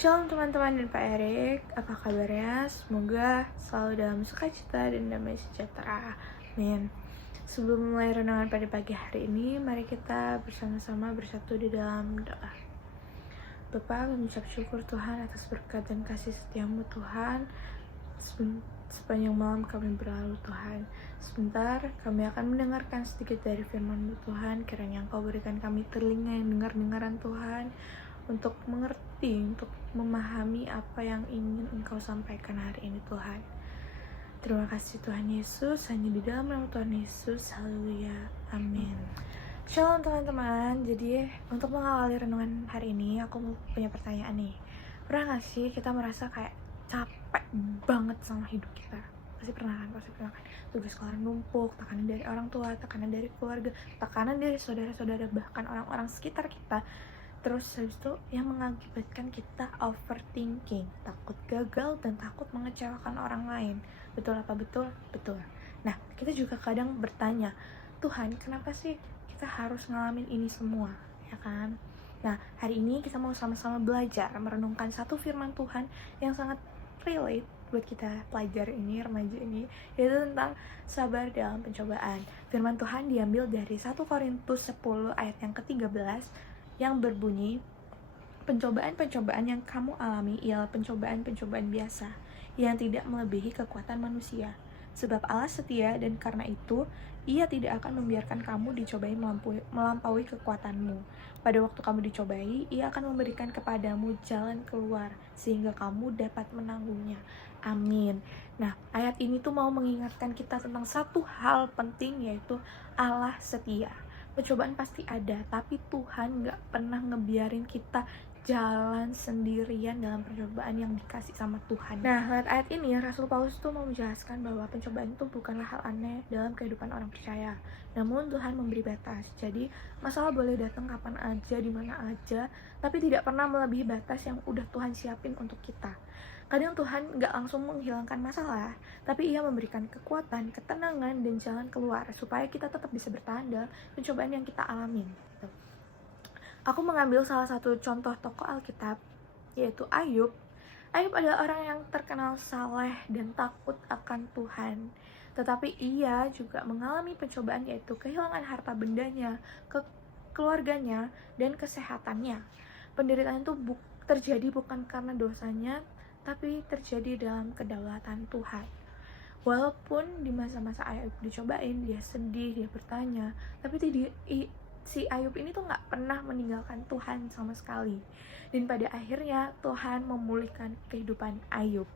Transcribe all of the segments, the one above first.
Shalom teman-teman dan Pak Erik, apa kabarnya? Semoga selalu dalam sukacita dan damai sejahtera. Amin. Sebelum mulai renungan pada pagi hari ini, mari kita bersama-sama bersatu di dalam doa. Bapa, kami mengucap syukur Tuhan atas berkat dan kasih setiamu Tuhan. Sepanjang malam kami berlalu Tuhan. Sebentar kami akan mendengarkan sedikit dari firman-Mu Tuhan. Kiranya Engkau berikan kami telinga yang dengar-dengaran Tuhan, untuk mengerti, untuk memahami apa yang ingin Engkau sampaikan hari ini Tuhan. Terima kasih Tuhan Yesus, hanya di dalam nama Tuhan Yesus, haleluya, amin. Shalom teman-teman. Jadi untuk mengawali renungan hari ini, aku punya pertanyaan nih. Pernah gak sih kita merasa kayak capek banget sama hidup kita? Pasti pernah kan? Tugas sekolah numpuk, tekanan dari orang tua, tekanan dari keluarga, tekanan dari saudara-saudara, bahkan orang-orang sekitar kita. Terus habis itu yang mengakibatkan kita overthinking, takut gagal dan takut mengecewakan orang lain. Betul apa betul? Betul. Nah, kita juga kadang bertanya, Tuhan, kenapa sih kita harus ngalamin ini semua? Ya kan? Nah, hari ini kita mau sama-sama belajar merenungkan satu firman Tuhan yang sangat relate buat kita pelajar ini, remaja ini, yaitu tentang sabar dalam pencobaan. Firman Tuhan diambil dari 1 Korintus 10 ayat yang ke-13 yang berbunyi, pencobaan-pencobaan yang kamu alami ialah pencobaan-pencobaan biasa yang tidak melebihi kekuatan manusia. Sebab Allah setia dan karena itu Ia tidak akan membiarkan kamu dicobai melampaui kekuatanmu. Pada waktu kamu dicobai, Ia akan memberikan kepadamu jalan keluar sehingga kamu dapat menanggungnya. Amin. Nah, ayat ini tuh mau mengingatkan kita tentang satu hal penting, yaitu Allah setia. Pencobaan pasti ada, tapi Tuhan gak pernah ngebiarin kita jalan sendirian dalam percobaan yang dikasih sama Tuhan. Nah, lewat ayat ini Rasul Paulus tuh mau menjelaskan bahwa pencobaan itu bukanlah hal aneh dalam kehidupan orang percaya. Namun Tuhan memberi batas. Jadi masalah boleh datang kapan aja, di mana aja, tapi tidak pernah melebihi batas yang udah Tuhan siapin untuk kita. Kadang Tuhan gak langsung menghilangkan masalah, tapi Ia memberikan kekuatan, ketenangan, dan jalan keluar supaya kita tetap bisa bertahan dalam pencobaan yang kita alamin. Aku mengambil salah satu contoh tokoh Alkitab, yaitu Ayub. Ayub adalah orang yang terkenal saleh dan takut akan Tuhan. Tetapi ia juga mengalami pencobaan, yaitu kehilangan harta bendanya, keluarganya, dan kesehatannya. Penderitaan itu terjadi bukan karena dosanya, tapi terjadi dalam kedaulatan Tuhan. Walaupun di masa-masa Ayub dicobain, dia sedih, dia bertanya, tapi si Ayub ini tuh gak pernah meninggalkan Tuhan sama sekali. Dan pada akhirnya Tuhan memulihkan kehidupan Ayub.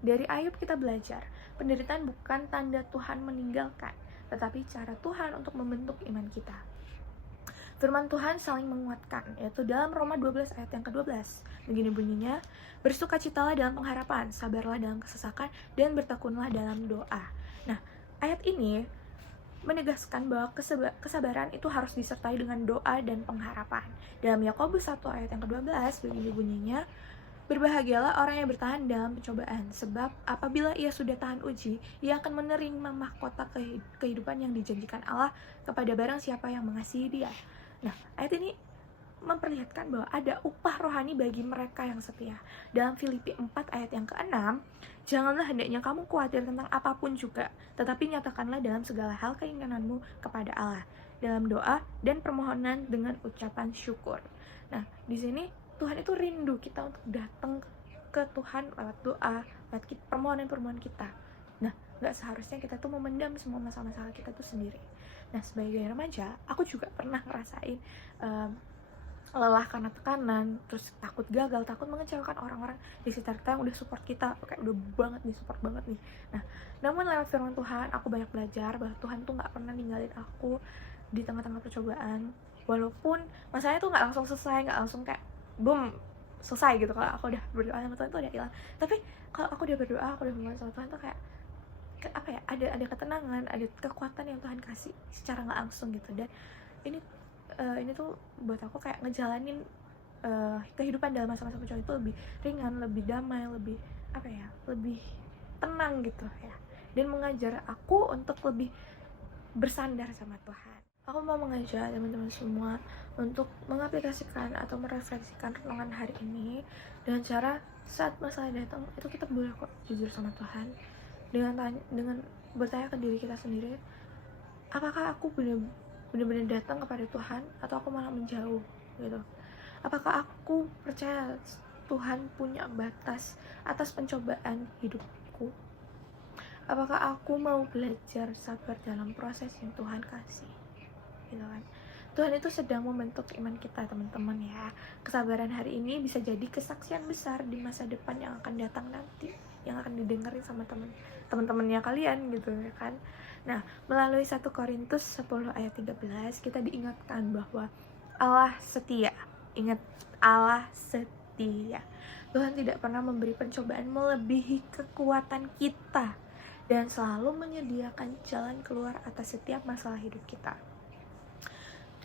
Dari Ayub kita belajar, penderitaan bukan tanda Tuhan meninggalkan, tetapi cara Tuhan untuk membentuk iman kita. Firman Tuhan saling menguatkan, yaitu dalam Roma 12 ayat yang ke-12. Begini bunyinya, bersukacitalah dalam pengharapan, sabarlah dalam kesesakan, dan bertekunlah dalam doa. Nah, ayat ini menegaskan bahwa kesabaran itu harus disertai dengan doa dan pengharapan. Dalam Yakobus 1 ayat yang ke-12, begini bunyinya, berbahagialah orang yang bertahan dalam pencobaan, sebab apabila ia sudah tahan uji, ia akan menerima mahkota kehidupan yang dijanjikan Allah kepada barang siapa yang mengasihi dia. Nah, ayat ini memperlihatkan bahwa ada upah rohani bagi mereka yang setia. Dalam Filipi 4 ayat yang ke-6, janganlah hendaknya kamu khawatir tentang apapun juga, tetapi nyatakanlah dalam segala hal keinginanmu kepada Allah, dalam doa dan permohonan dengan ucapan syukur. Nah, di sini Tuhan itu rindu kita untuk datang ke Tuhan lewat doa, lewat permohonan-permohonan kita. Nah, gak seharusnya kita tuh memendam semua masalah-masalah kita tuh sendiri. Nah, sebagai remaja, aku juga pernah ngerasain lelah karena tekanan, terus takut gagal, takut mengecewakan orang-orang di sekitar kita yang udah support kita, kayak udah banget nih, support banget nih. Nah, namun lewat firman Tuhan, aku banyak belajar bahwa Tuhan tuh gak pernah ninggalin aku di tengah-tengah percobaan. Walaupun masalahnya tuh gak langsung selesai, gak langsung kayak boom, selesai gitu. Kalau aku udah berdoa sama Tuhan tuh udah hilang. Tapi kalau aku udah berdoa, aku udah berdoa sama Tuhan tuh kayak apa ya, ada ketenangan, ada kekuatan yang Tuhan kasih secara nggak langsung gitu. Dan ini tuh buat aku kayak ngejalanin kehidupan dalam masa-masa pencobaan itu lebih ringan, lebih damai, lebih lebih tenang gitu ya, dan mengajar aku untuk lebih bersandar sama Tuhan. Aku mau mengajak teman-teman semua untuk mengaplikasikan atau merefleksikan renungan hari ini dengan cara saat masalah datang itu kita boleh kok jujur sama Tuhan dengan bertanya ke diri kita sendiri, apakah aku benar-benar datang kepada Tuhan atau aku malah menjauh gitu. Apakah aku percaya Tuhan punya batas atas pencobaan hidupku? Apakah aku mau belajar sabar dalam proses yang Tuhan kasih? Gitu kan. Tuhan itu sedang membentuk iman kita, teman-teman ya. Kesabaran hari ini bisa jadi kesaksian besar di masa depan yang akan datang nanti, yang akan didengarin sama teman-temannya kalian gitu ya kan. Nah, melalui 1 Korintus 10 ayat 13 kita diingatkan bahwa Allah setia. Ingat, Allah setia. Tuhan tidak pernah memberi pencobaan melebihi kekuatan kita dan selalu menyediakan jalan keluar atas setiap masalah hidup kita.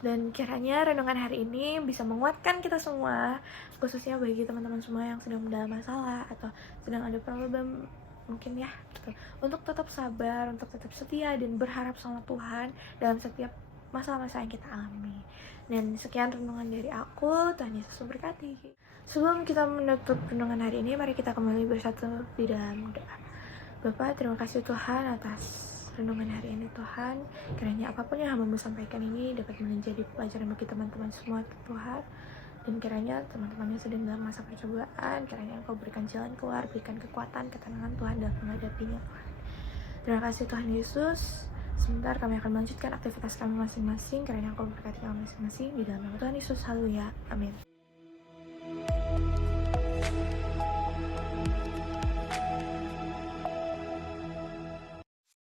Dan kiranya renungan hari ini bisa menguatkan kita semua, khususnya bagi teman-teman semua yang sedang mengalami masalah atau sedang ada problem mungkin ya gitu. Untuk tetap sabar, untuk tetap setia dan berharap sama Tuhan dalam setiap masalah-masalah yang kita alami. Dan sekian renungan dari aku, Tuhan Yesus memberkati. Sebelum kita menutup renungan hari ini, mari kita kembali bersatu di dalam doa. Bapak, terima kasih Tuhan atas renungan hari ini Tuhan. Kiranya apapun yang hamba-Mu sampaikan ini dapat menjadi pelajaran bagi teman-teman semua Tuhan. Dan kiranya teman-teman yang sedang dalam masa percobaan, kiranya Engkau berikan jalan keluar, berikan kekuatan, ketenangan Tuhan dalam menghadapinya Tuhan. Terima kasih Tuhan Yesus. Sebentar kami akan melanjutkan aktivitas kami masing-masing. Kiranya Engkau berkati kami masing-masing di dalam nama Tuhan Yesus. Haleluya. Amin.